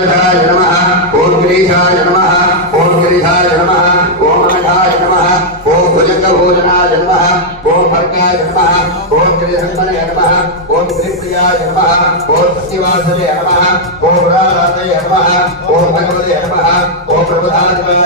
गणेशाय नमः ओम गिरीशाय नमः ओम गिरीशाय नमः ओम अनघाय नमः ओम भुजंगभोजनाय नमः ओम भर्गाय नमः ओम गिरिहंसने नमः ओम गिरिप्रियाय नमः ओम सत्यवासने नमः ओम राधाय नमः ओम भगवते नमः ओम प्रबोधाय नमः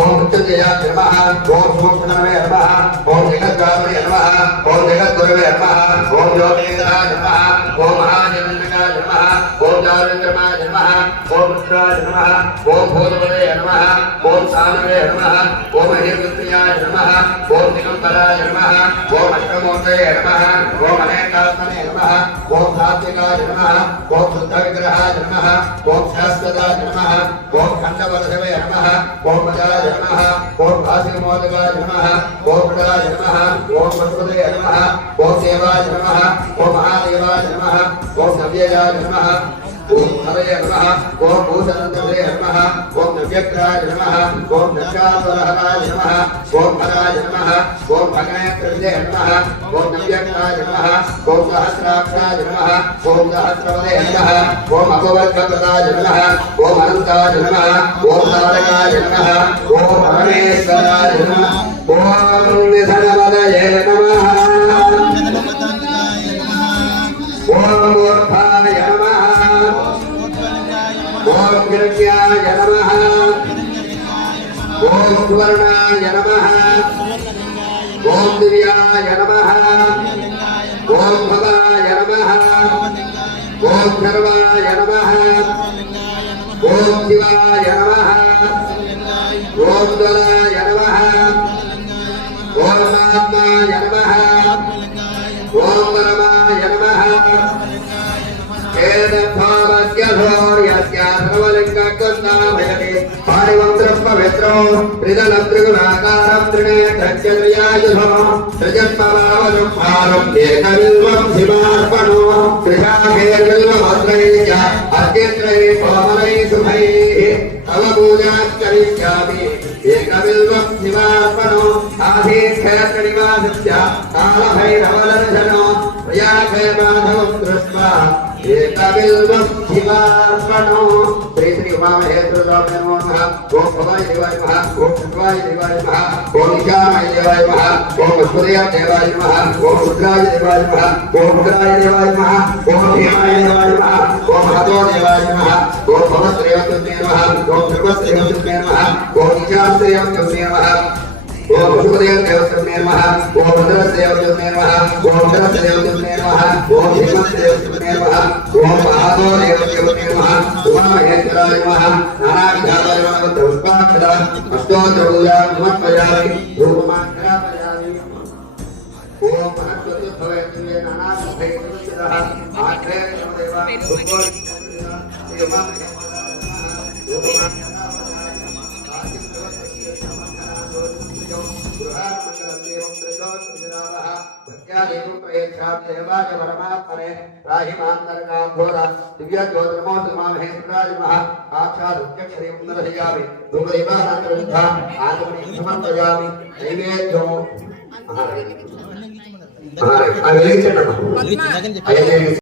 ओम मृत्युंजयाय नमः ओम सूक्ष्मवे नमः ओम जगद्गात्रे नमः ओम जगद्गुरवे नमः ओम योगेन्द्राय नमः ओम महाजनकाय नमः ओम जावेन्द्रमाय नमः ओम रुद्राय नमः ओम भूतपदे नमः ओम सानवे नमः ओम हिरण्यप्रियाय नमः ओम दिगंबराय नमः ओम अष्टमूर्तये नमः ओम अनेकात्मने नमः ओम सात्विकाय नमः ओम शुद्धविग्रहाय नमः ओम शाश्वताय नमः ओम खंडवरधवे नमः ओम प्रजाय नमः ओम भासिमोदकाय नमः ओम प्रजाय नमः ओम पशुपते नमः ओम देवाय नमः ओम महादेवाय नमः ओम नव्ययाय नमः ओम हरये नमः ओम भूषणन्दवे नमः ओम नव्यग्राय नमः ओम नक्षावरहराय नमः ओम हराय नमः ओम भगनेत्रविदे नमः ओम नव्यग्राय नमः ओम सहस्राक्षाय नमः ओम सहस्रवदे नमः ओम अपवर्गप्रदाय नमः ओम अनन्ताय नमः ओम तारकाय नमः ओम परमेश्वराय नमः ओम निधनवदये नमः ओम मूर्धाय नमः ओम गिरण्याय नमः ओम सुवर्णाय नमः ओम दिव्याय नमः ओम भवाय नमः ओम सर्वाय नमः ओम शिवाय नमः ओम द्वराय नमः ओम आत्माय नमः ओम परमाय नमः पवित्रो त्रिदलं त्रिगुणाकारं त्रिनेत्रज्ञायुधो त्रिजन्मवावरुक्मारं एकबिल्वं शिवार्पणो त्रिशाखेर्बिल्वभद्रैः अर्घ्यत्रैः कोमलैः शुभैः तव पूजाश्चरिष्यामि एकबिल्वं शिवार्पणो आधीक्षेत्रनिवासस्य कालभैरवदर्शनो प्रयाक्षयमाधवं दृष्ट्वा एकबिल्वं शिवार्पणो श्री श्री उमामहेश्वरस्वामिने नमो नमः ओम भवाय देवाय नमः ओम शंकराय देवाय नमः ओम ईशानाय देवाय नमः ओम वसुदेवाय देवाय नमः ओम रुद्राय देवाय नमः ओम रुद्राय देवाय नमः ओम भीमाय देवाय नमः ओम महतो देवाय नमः ओम भवत्रेवते नमः ओम सर्वस्रेवते नमः ओम ईशानस्रेवते नमः ओम पशुपतिदेवते नमः ओम रुद्रदेवते नमः ओम धनदेवते नमः ओम भीमदेवते नमः ओम महादेवते नमः उमामहेश्वराय नमः नानाविधाय नमः पुष्पाक्षरा अष्टोत्तरपूजा समर्पयामि धूपमाघ्रापयामि ओम महत्वभवेत्ते नानाविधैः आख्ये देवा